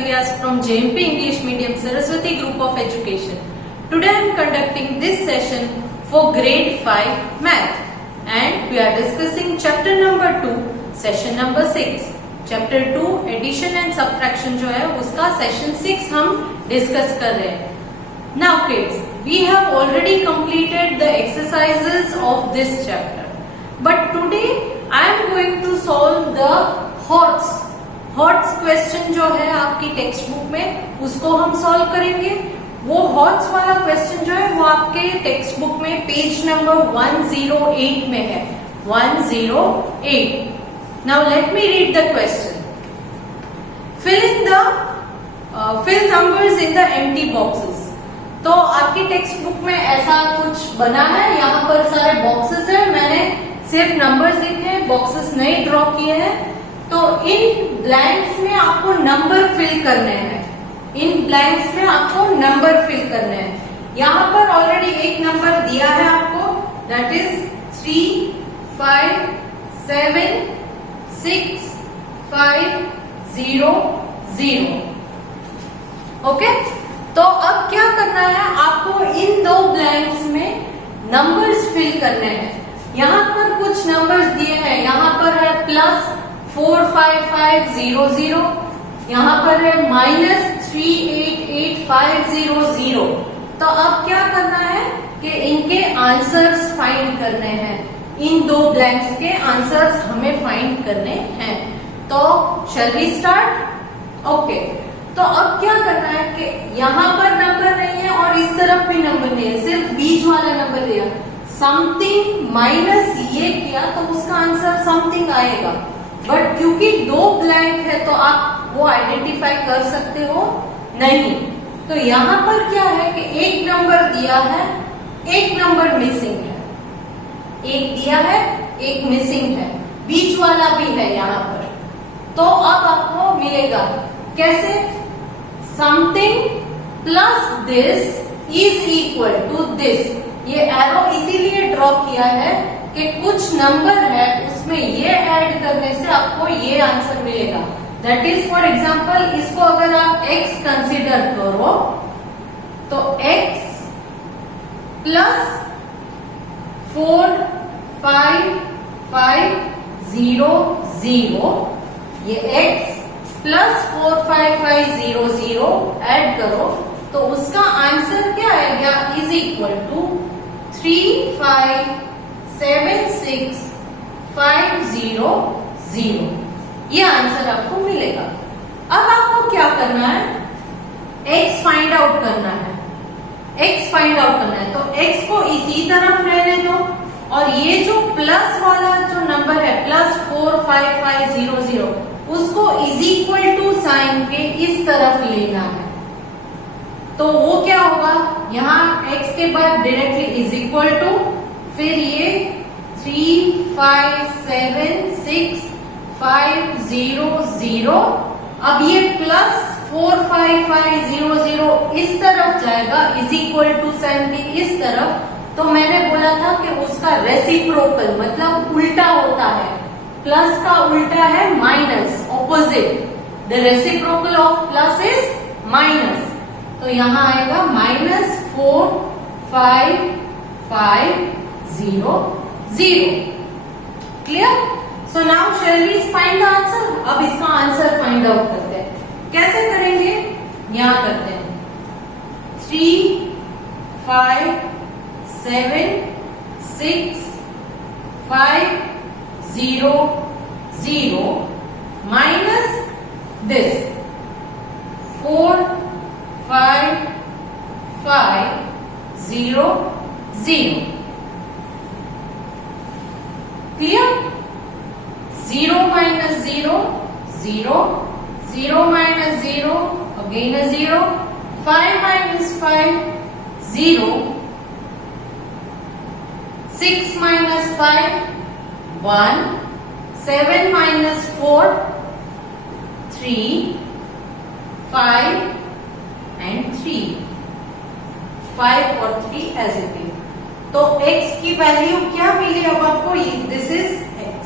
Vyas from JMP English Medium Saraswati Group of Education. Today I am conducting this session for grade 5 math and we are discussing chapter number 2 session number 6. Chapter 2 addition and subtraction जो है उसका session 6 हम discuss कर रहे हैं. Now kids, we have already completed the exercises of this chapter. But today I am going to solve the HOTS question जो है आपकी टेक्स्ट बुक में उसको हम सॉल्व करेंगे. वो HOTS वाला क्वेश्चन जो है वो आपके टेक्स्ट बुक में पेज नंबर 108 में है. 108. Now let me read the question. Fill numbers in the empty boxes. तो आपकी टेक्स्ट बुक में ऐसा कुछ बना है. यहाँ पर सारे बॉक्सेस है. मैंने सिर्फ नंबर्स लिखे हैं, बॉक्सेस नहीं ड्रॉ किए हैं. तो इन ब्लैंक्स में आपको नंबर फिल करने हैं. इन ब्लैंक्स में आपको नंबर फिल करने हैं. यहाँ पर ऑलरेडी एक नंबर दिया है आपको, दैट इज 3, 5, 7, 6, 5, 0, 0. ओके, तो अब क्या करना है, आपको इन दो ब्लैंक्स में नंबर्स फिल करने हैं. यहाँ पर कुछ नंबर्स दिए हैं. यहाँ पर है प्लस 4, 5, 5, 0, 0. यहाँ पर है माइनस 3, 8, 8, 5, 0, 0. तो अब क्या करना है कि इनके आंसर्स फाइंड करने हैं. इन दो ब्लैंक्स के आंसर्स हमें फाइंड करने हैं. तो शैल वी स्टार्ट? ओके, तो अब क्या करना है कि यहाँ पर नंबर नहीं है और इस तरफ भी नंबर नहीं है, सिर्फ बीच वाला नंबर दिया. समथिंग माइनस ये किया तो उसका आंसर समथिंग आएगा. बट क्योंकि दो ब्लैंक है तो आप वो आइडेंटिफाई कर सकते हो नहीं. तो यहाँ पर क्या है कि एक नंबर दिया है, एक नंबर मिसिंग है. एक दिया है, एक मिसिंग है, बीच वाला भी है यहाँ पर. तो अब आपको मिलेगा कैसे? Something plus this is equal to this. ये एरो इसीलिए ड्रॉ किया है कि कुछ नंबर है उसमें ये ऐड करने से आपको ये आंसर मिलेगा. दैट इज फॉर एग्जाम्पल, इसको अगर आप x कंसिडर करो तो x प्लस 4, 5, 5, 0, 0. ये x प्लस 4, 5, 5, 0, 0 ऐड करो तो उसका आंसर क्या आएगा? Is equal to 3, 5, 7, 6, 5, 0, 0. ये आंसर आपको मिलेगा. अब आपको क्या करना है? x फाइंड आउट करना है. x फाइंड आउट करना है तो x को इसी तरफ रहने दो और ये जो प्लस वाला जो नंबर है प्लस 4, 5, 5, 0, 0 उसको इज इक्वल टू साइन के इस तरफ लेना है. तो वो क्या होगा, यहाँ x के बाद डायरेक्टली इज इक्वल टू, फिर ये 3, 5, 7, 6, 5, 0, 0. अब ये प्लस 4, 5, 5, 0, 0 इस तरफ जाएगा इज इक्वल टू साइन के इस तरफ. तो मैंने बोला था कि उसका रेसिप्रोकल मतलब उल्टा होता है. प्लस का उल्टा है minus, opposite. The reciprocal of plus is minus. तो यहाँ आएगा minus 4, 5, 5, 0, 0. Clear? So now shall we find the answer. अब इसका आंसर फाइंड आउट करते हैं. कैसे करेंगे? यहाँ करते हैं 3, 5, 7, 6, 5, 0, 0 minus this 4, 5, 5, 0, 0. Clear? 0 minus 0, 0, 0 minus 0, again a 0, 5 minus 5, 0, 6 minus 5, 1, 7 minus 4, 3, 5 and 3. 5 और 3 as it is. तो x की वैल्यू क्या मिली अब आपको? This is x.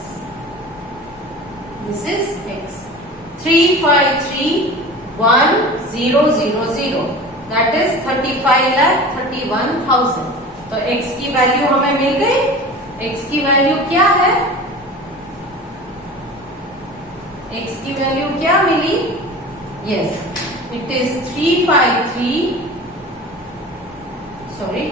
This is x. 3, 5, 3, 1000 that is 35,31,000। तो x की वैल्यू हमें मिल गई। x की वैल्यू क्या है? x की वैल्यू क्या मिली? Yes, it is 353 sorry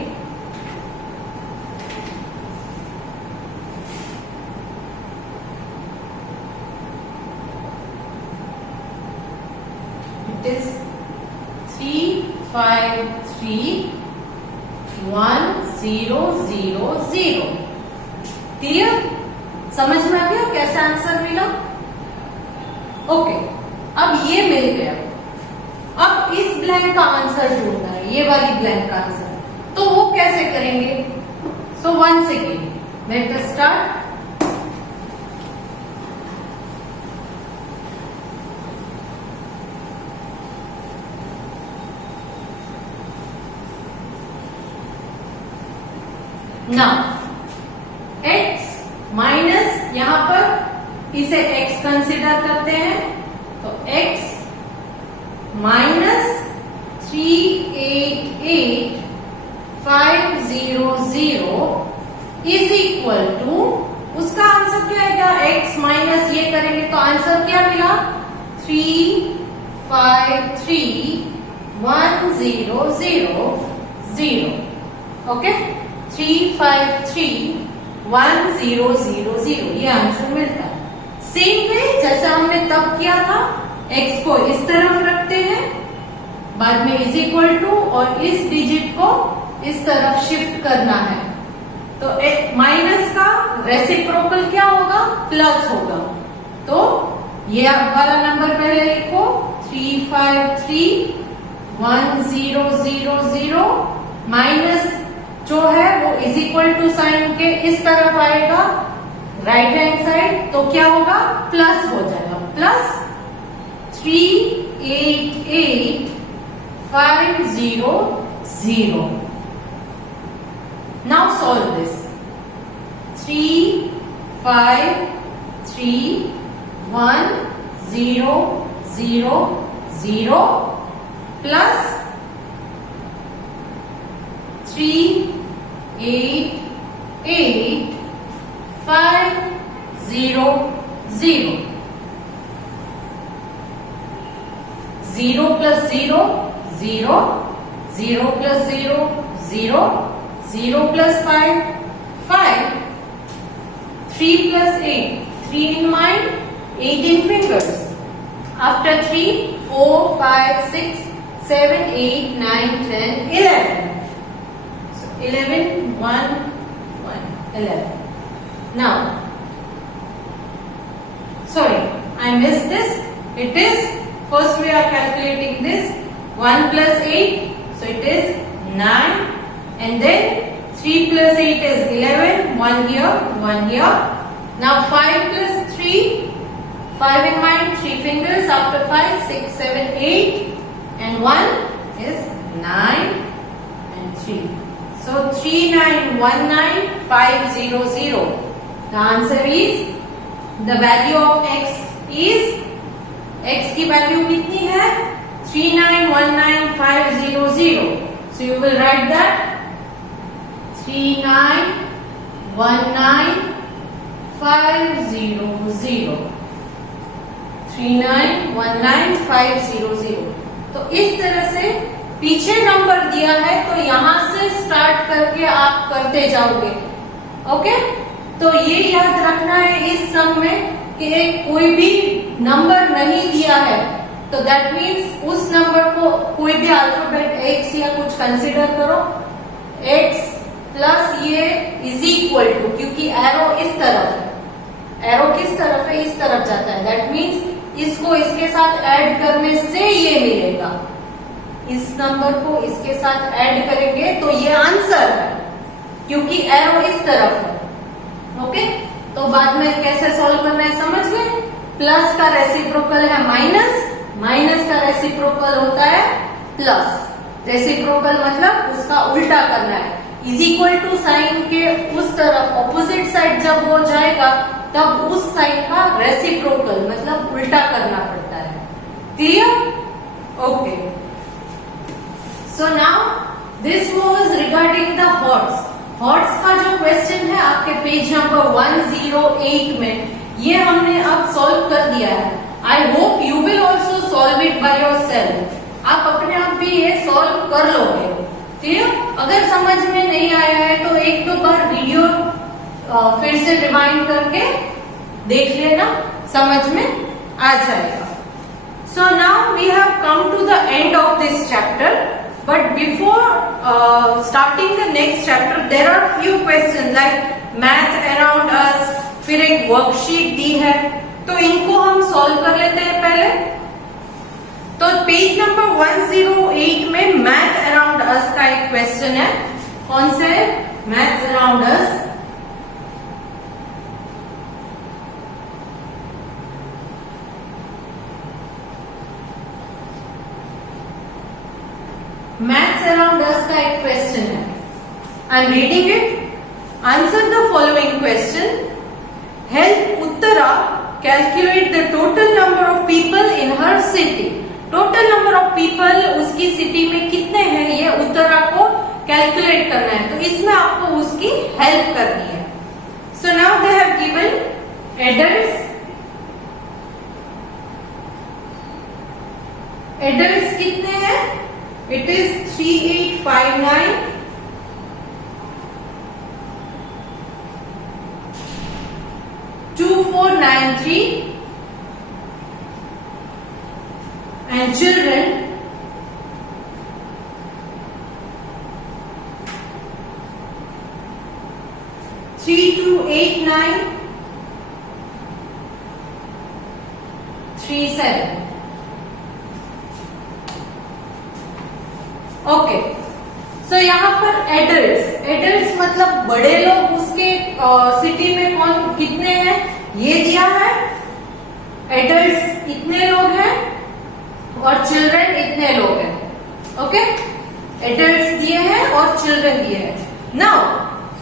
it is 353,1000। Clear? समझ में आ गया कैसे आंसर मिला? ओके, अब ये मिल गया। अब इस ब्लैंक का आंसर ढूंढना है, ये वाली ब्लैंक का आंसर। तो वो कैसे करेंगे? So once again let us start. Now x minus, यहां पर इसे x कंसिडर करते हैं, तो x minus 388,500 is equal to, उसका आंसर क्या आएगा? x माइनस ये करेंगे तो आंसर क्या मिला? 353,100। ओके, 353,100 ये आंसर मिलता है। सेम वे जैसे हमने तब किया था, x को इस तरफ रखते हैं, बाद में इज इक्वल टू, और इस डिजिट को इस तरफ शिफ्ट करना है। तो माइनस का रेसिप्रोकल क्या होगा? प्लस होगा। तो ये वाला नंबर पहले लिखो, 353,100 माइनस जो है वो इज इक्वल टू साइन के इस तरफ आएगा राइट हैंड साइड, तो क्या होगा? प्लस हो जाएगा, plus 388,500। Now solve this. 353,100 plus 388,500। 0 plus 0 0, 0 plus 0 0, 0 plus 5 5, 3 plus 8, 3 in mind, 8 in fingers. After 3, 4, 5, 6, 7, 8, 9, 10, 11. So 11, 1, 1, 11. Now, sorry, I missed this. It is, first we are calculating this, 1 plus 8, so it is 9, and then 3 plus 8 is 11, 1 here, 1 here. Now 5 plus 3, 5 in mind, 3 fingers, after 5, 6, 7, 8, and 1 is 9 and 3. So 3919,500. The answer is, the value of x is, x की value कितनी है? 3919,500. So you will write that 3919,500. 3919,500. तो इस तरह से पीछे number दिया है तो यहां से स्टार्ट करके आप करते जाओगे। ओके, तो ये याद रखना है इस सम में कि कोई भी नंबर नहीं दिया है तो दैट मीन्स उस नंबर को कोई भी अल्फाबेट x या कुछ कंसीडर करो, x प्लस ये इज इक्वल टू, क्योंकि एरो इस तरफ है, एरो किस तरफ है? इस तरफ जाता है, दैट मीन्स इसको इसके साथ ऐड करने से ये मिलेगा, इस नंबर को इसके साथ ऐड करेंगे तो ये आंसर है, क्योंकि एरो इस तरफ है। ओके, तो बाद में कैसे सॉल्व करना है समझ गए? प्लस का रेसिप्रोकल है माइनस, माइनस का रेसिप्रोकल होता है प्लस। रेसिप्रोकल मतलब उसका उल्टा करना है, इज इक्वल टू साइन के उस तरफ ऑपोजिट साइड जब हो जाएगा तब उस साइन का रेसिप्रोकल मतलब उल्टा करना पड़ता है। Clear? Okay. So now this was regarding the HOTS. HOTS का जो क्वेश्चन है आपके पेज नंबर 108 में, ये हमने अब सॉल्व कर दिया है. I hope you will also solve it by yourself. आप अपने आप भी ये सॉल्व कर लोगे. ठीक है. अगर समझ में नहीं आया है तो एक दो बार वीडियो फिर से रिवाइंड करके देख लेना, समझ में आ जाएगा. So now we have come to the end of this chapter. But before starting the next chapter, there are few questions like math around us. फिर एक वर्कशीट दी है, तो इनको हम सॉल्व कर लेते हैं पहले. तो पेज नंबर 108 में मैथ अराउंड अस का एक क्वेश्चन है. कौन से है? Math around us. Maths around अस का एक क्वेश्चन है. I am reading it. Answer the following question. Help Uttara calculate the total number of people in her city. Total number of people उसकी सिटी में कितने हैं, ये उत्तरा को कैलकुलेट करना है. तो इसमें आपको उसकी हेल्प करनी है. So now they have given adults. Adults कितने हैं? It is 3859, 2493, and children 3289, 37. Okay. सो यहाँ पर एडल्ट्स मतलब बड़े लोग उसके सिटी में कौन कितने हैं ये दिया है. एडल्ट्स इतने लोग हैं और चिल्ड्रन इतने लोग हैं. ओके. एडल्ट्स दिए हैं और चिल्ड्रन दिए हैं. नाउ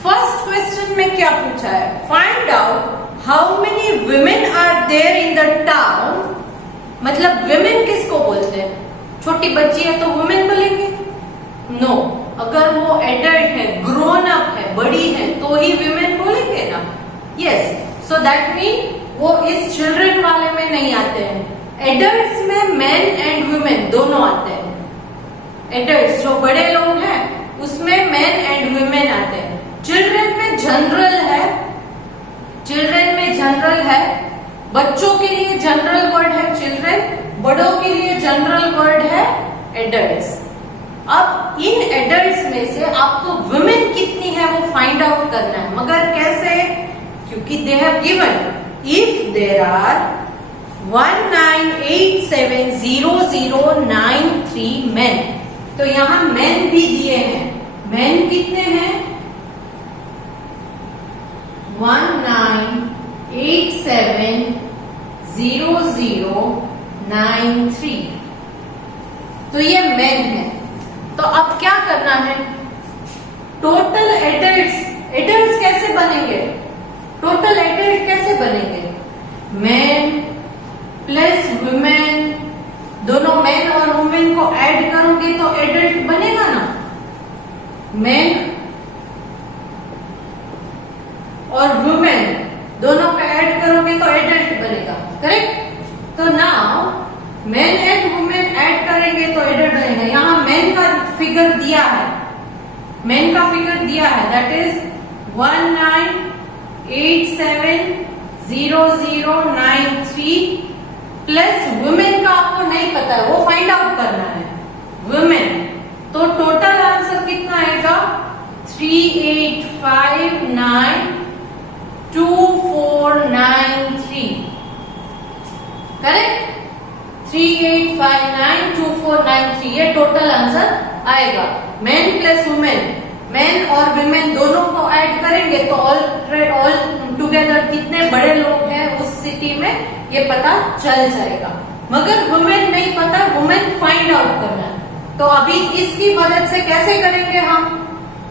फर्स्ट क्वेश्चन में क्या पूछा है? Find out how many women are there in the town. मतलब वुमेन किसको बोलते हैं? छोटी बच्ची है तो वुमेन बोलेंगे? नो. अगर वो एडल्ट है, ग्रोन अप है, बड़ी है, तो ही विमेन बोलेंगे ना. यस. सो दैट मीन वो इस चिल्ड्रन वाले में नहीं आते हैं. एडल्ट्स में मेन एंड वुमेन दोनों आते हैं. एडल्ट्स जो बड़े लोग हैं उसमें मेन एंड वुमेन आते हैं. चिल्ड्रन में जनरल है. चिल्ड्रन में जनरल है. बच्चों के लिए जनरल वर्ड है चिल्ड्रन. बड़ों के लिए जनरल वर्ड है एडल्ट्स. अब इन एडल्ट्स में से आपको वुमेन कितनी है वो फाइंड आउट करना है. मगर कैसे? क्योंकि they have given if there are 19870093 men. तो यहां मेन भी दिए हैं. मेन कितने हैं? 19870093. तो ये मेन है. तो अब क्या करना है? टोटल एडल्ट्स कैसे बनेंगे? टोटल एडल्ट कैसे बनेंगे? मैन प्लस वुमेन, दोनों मैन और वुमेन को ऐड करोगे तो एडल्ट बनेगा ना. मैन और वुमेन दोनों का ऐड करोगे तो एडल्ट बनेगा. करेक्ट. तो now man and women add करेंगे तो एडल्ट बनेगा. यहाँ मैन का फिगर दिया है. मैन का फिगर दिया है दैट इज 19870093 प्लस वुमेन का आपको नहीं पता है, वो फाइंड आउट करना है. वुमेन. तो टोटल आंसर कितना आएगा? 38592493. करेक्ट. 38592493 ये टोटल आंसर आएगा. मैन प्लस वुमेन, मैन और वुमेन दोनों को ऐड करेंगे तो ऑल टुगेदर कितने बड़े लोग हैं उस सिटी में ये पता चल जाएगा. मगर वुमेन नहीं पता, वुमेन फाइंड आउट करना है. तो अभी इसकी मदद से कैसे करेंगे हम?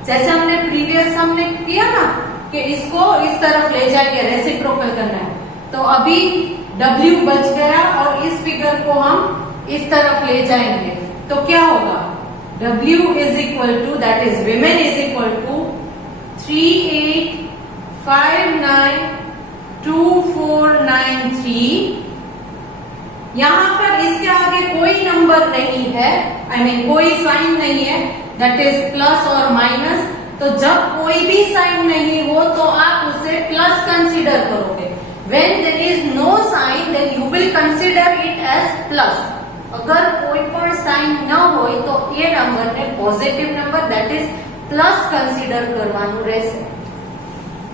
जैसे हमने प्रीवियस हमने किया ना कि इसको इस तरफ ले जाएंगे, रेसिप्रोकल करना है. तो अभी W बच गया और इस फिगर को हम इस तरफ ले जाएंगे तो क्या होगा, W is equal to, that is women is equal to 38592493। यहां पर इसके आगे कोई नंबर नहीं है, कोई साइन नहीं है, दैट इज प्लस और माइनस। तो जब कोई भी साइन नहीं हो तो आप उसे प्लस कंसीडर करोगे। When there is no sign, then you will consider it as plus. अगर कोई पण साइन न हो तो ये नंबर ने positive number that is plus consider करवानुं रहेशे।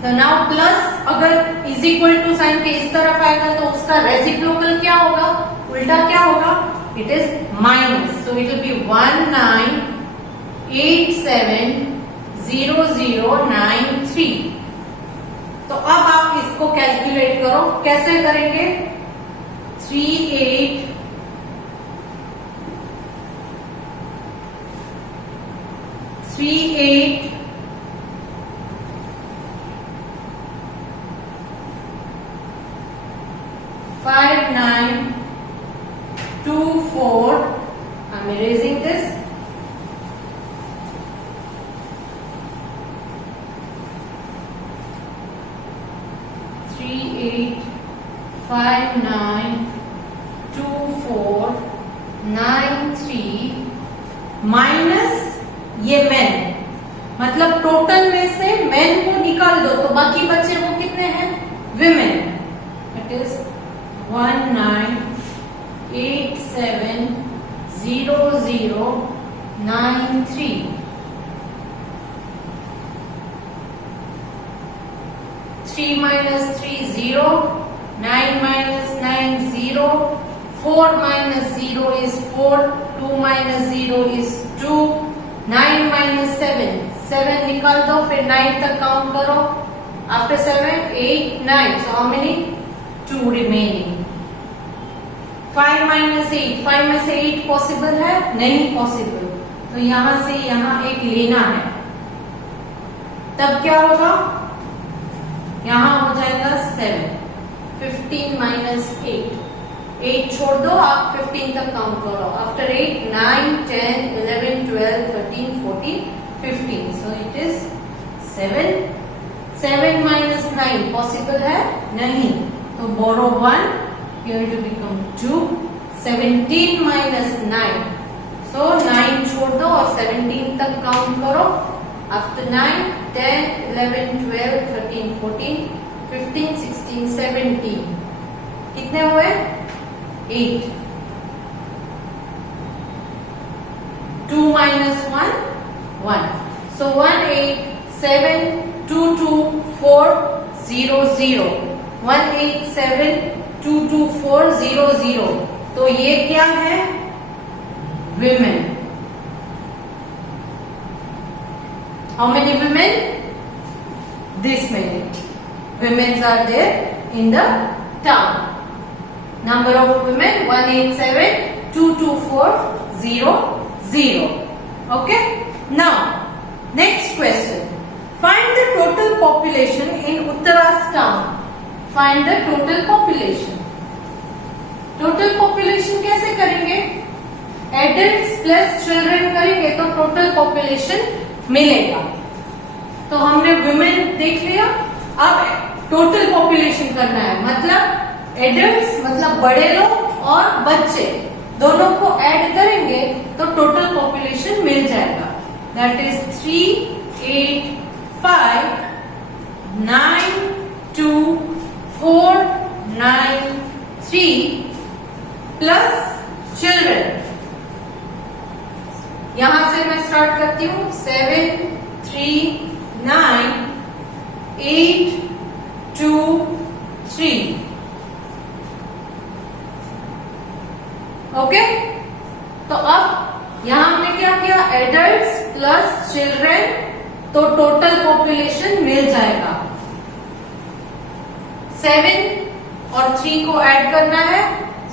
तो नाउ प्लस अगर इज इक्वल टू साइन के इस तरफ आएगा तो उसका रेसिप्रोकल क्या होगा, उल्टा क्या होगा, it is minus. So it will be 19870093। तो अब आप इसको कैलकुलेट करो, कैसे करेंगे, 385924, I'm erasing this, 38592493 माइनस ये मेन, मतलब टोटल में से मेन को निकाल दो तो बाकी बचे वो कितने हैं, women. It is 19870093। 3 minus 3 0, 9 minus 9 0, 4 minus 0 is 4, 2 minus 0 is 2, 9 minus 7 7 निकाल दो, फिर 9 तक काउंट करो, after 7 8 9, so how many, 2 remaining। 5 minus 8, 5 में से 8 पॉसिबल है, नहीं पॉसिबल, तो यहां से यहां एक लेना है, तब क्या होगा, यहां हो जाएगा 7, 15 minus 8, 8 छोड़ दो, आप 15 तक काउंट करो, after 8 9 10 11 12 13 14 15, so it is 7 7 minus 9 possible है, नहीं, तो बोरो 1, here it will become 2, 17 minus 9, so 9 छोड़ दो और 17 तक काउंट करो, after 9 10 11 12 13 14 15 16 17, कितने हुए, 8, 2 minus 1 1, so 18722400, 18722400, तो ये क्या है, women. How many women? This many women are there in the town. Number of women 1872240. Okay. Now, next question. Find the total population in Uttaras town. Find the total population. Total population कैसे करेंगे? Adults plus children करेंगे तो total population मिलेगा। तो हमने women देख लिया, अब टोटल पॉपुलेशन करना है, मतलब एडल्ट्स मतलब बड़े लोग और बच्चे दोनों को ऐड करेंगे तो टोटल पॉपुलेशन मिल जाएगा, दैट इज 38592493 प्लस चिल्ड्रन। यहां से मैं स्टार्ट करती हूँ 7 3 9 8 2 3। ओके, तो अब यहां हमने क्या किया, एडल्ट्स प्लस चिल्ड्रन, तो टोटल पॉपुलेशन मिल जाएगा। 7 और 3 को ऐड करना है,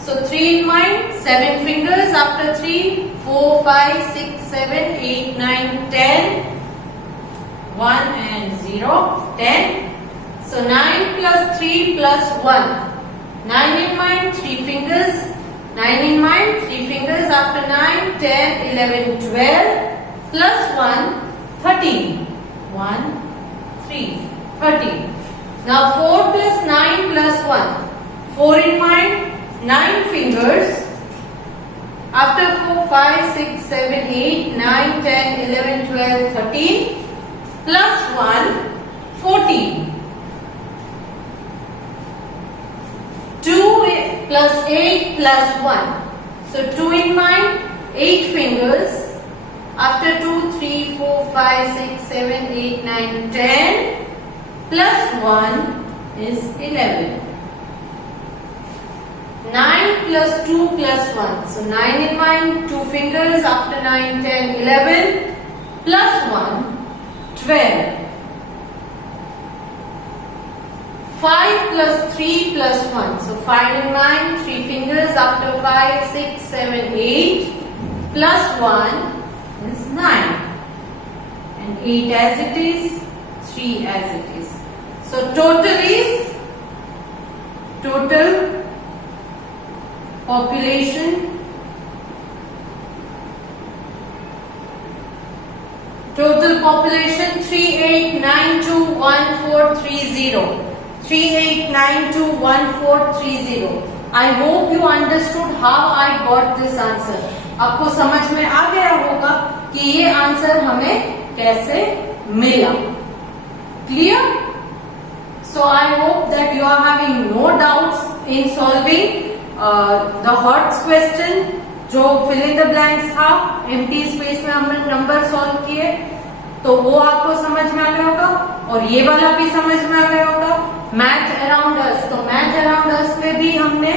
so 3 in mind, 7 fingers, after 3 4 5 6 7 8 9 10, 1 and 0 10, so 9 plus 3 plus 1, 9 in mind, 3 fingers, 9 in mind, 3 fingers after 9, 10, 11, 12, plus 1, 13. 1, 3, 13. Now 4 plus 9 plus 1. 4 in mind, 9 fingers. After 4, 5, 6, 7, 8, 9, 10, 11, 12, 13. Plus 1, 14. 2 plus 8 plus 1. So 2 in mind, 8 fingers. After 2, 3, 4, 5, 6, 7, 8, 9, 10. Plus 1 is 11. 9 plus 2 plus 1. So 9 in mind, 2 fingers. After 9, 10, 11. Plus 1, 12. 5 plus 3 plus 1. So 5 in mind, 3 fingers. After 5, 6, 7, 8. Plus 1 is 9. And 8 as it is, 3 as it is. So total is, total population, total population 38921430. 38921430. I hope you understood how I got this answer. आपको समझ में आ गया होगा कि ये answer हमें कैसे मिला. Clear? So I hope that you are having no doubts in solving the HOTS question. जो fill in the blanks था, empty space में हमने नंबर सॉल्व किए, तो वो आपको समझ में आ गया होगा और ये वाला भी समझ में आ गया होगा. मैथ अराउंड अस, तो मैथ अराउंड अस में भी हमने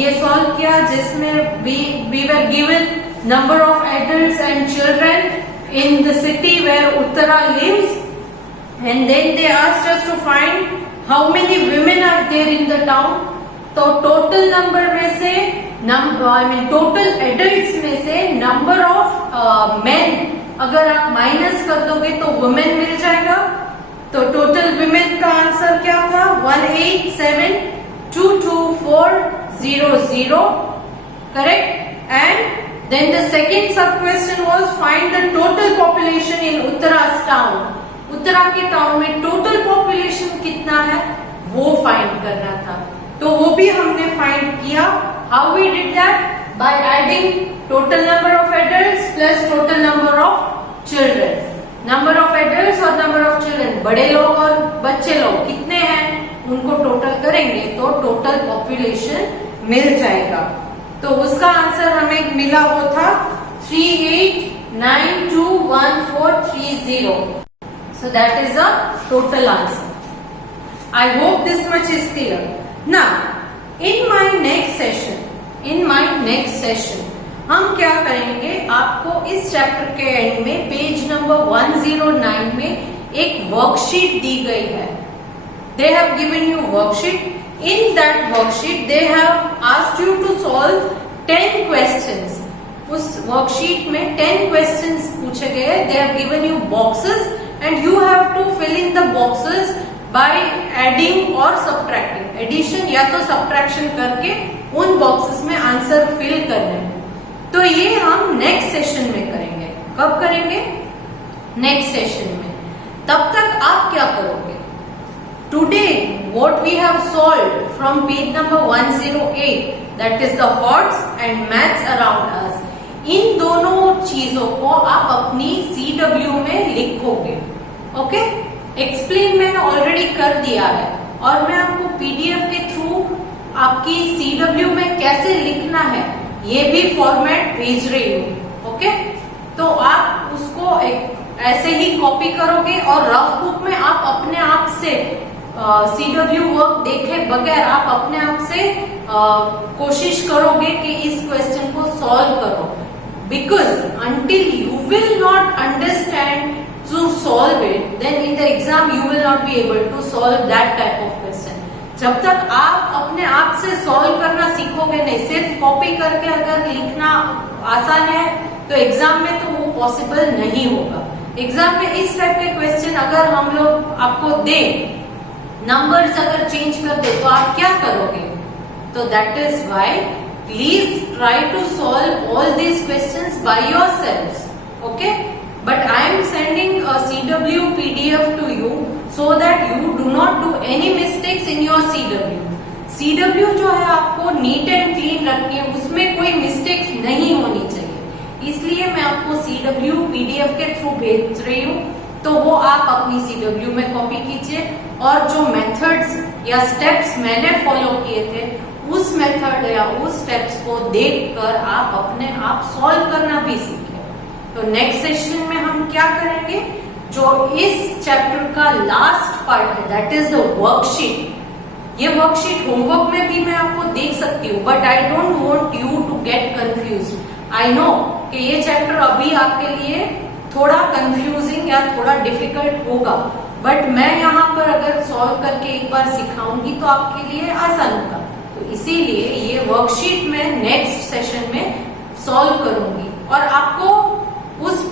ये सॉल्व किया जिसमें we were given number of adults and children in the city where Uttara lives, and then they asked us to find how many women are there in the town. तो total number में से total adults में से number of main अगर आप minus कर दोगे तो वुमेन मिल जाएगा. तो टोटल वुमेन का आंसर क्या था? 187224000. Correct. And then the second sub question was find the total population in Uttara's town. Uttara के टाउन में टोटल पॉपुलेशन कितना है वो फाइंड करना था. तो वो भी हमने फाइंड किया. How we did that? By adding total number of adults plus total number of children. Number of adults और नंबर ऑफ चिल्ड्रन, बड़े लोग और बच्चे लोग कितने हैं उनको टोटल करेंगे तो टोटल पॉपुलेशन मिल जाएगा. तो उसका आंसर हमें मिला वो था 38921430. So that is the total answer. I hope this much is clear. Now, in my next session, हम क्या करेंगे, आपको इस चैप्टर के एंड में पेज नंबर 109 में एक वर्कशीट दी गई है. They have given you worksheet. In that worksheet, they have asked you to solve 10 questions. उस वर्कशीट में 10 questions पूछे गए. They have given you boxes and you have to fill in the boxes by adding or subtracting. Addition या तो subtraction करके उन boxes में answer fill करने हैं. तो ये हम नेक्स्ट सेशन में करेंगे. कब करेंगे? नेक्स्ट सेशन में. तब तक आप क्या करोगे? Today what we have solved from page number 108, that is the HOTS and maths around us. इन दोनों चीजों को आप अपनी CW में लिखोगे. ओके. एक्सप्लेन मैंने ऑलरेडी कर दिया है और मैं आपको PDF के थ्रू आपकी CW में कैसे लिखना है ये भी फॉर्मेट भेज रही हूँ. ओके. तो आप उसको ऐसे ही कॉपी करोगे और रफ बुक में आप अपने आप से CW वर्क देखे बगैर आप अपने आप से कोशिश करोगे कि इस क्वेश्चन को सॉल्व करो. Because until you will not understand to solve it, then in the exam you will not be able to solve that type of question. जब तक आप अपने आप से सॉल्व करना सीखोगे नहीं, सिर्फ कॉपी करके अगर लिखना आसान है तो एग्जाम में तो वो पॉसिबल नहीं होगा. एग्जाम में इस टाइप के क्वेश्चन अगर हम लोग आपको दें, नंबर्स अगर चेंज कर दे तो आप क्या करोगे? तो that is why please try to solve all these questions by yourselves. Okay, but I am sending a CW PDF to you so that you do not do any mistakes in your CW. CW जो है आपको neat and clean रखनी है, उसमें कोई mistakes नहीं होनी चाहिए, इसलिए मैं आपको CW PDF के थ्रू भेज रही हूँ। तो वो आप अपनी CW में कॉपी कीजिए और जो मेथड्स या स्टेप्स मैंने फॉलो किए थे उस मेथड या उस स्टेप्स को देखकर आप अपने आप सॉल्व करना भी सीखें। तो नेक्स्ट सेशन में हम क्या करेंगे, जो इस चैप्टर का लास्ट पार्ट है, दैट इज द वर्कशीट। ये वर्कशीट होमवर्क में भी मैं आपको देख सकती हूँ, but I don't want you to get confuse. I know कि ये चैप्टर अभी आपके लिए थोड़ा कंफ्यूजिंग या थोड़ा डिफिकल्ट होगा, बट मैं यहाँ पर अगर सॉल्व करके एक बार सिखाऊंगी तो आपके लिए आसान होगा। तो इसीलिए ये वर्कशीट में नेक्स्ट सेशन में सॉल्व करूंगी और आपको उस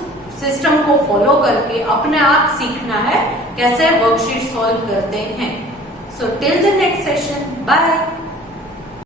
सिस्टम को फॉलो करके अपने आप सीखना है कैसे वर्कशीट सॉल्व करते हैं। So till the next session, bye.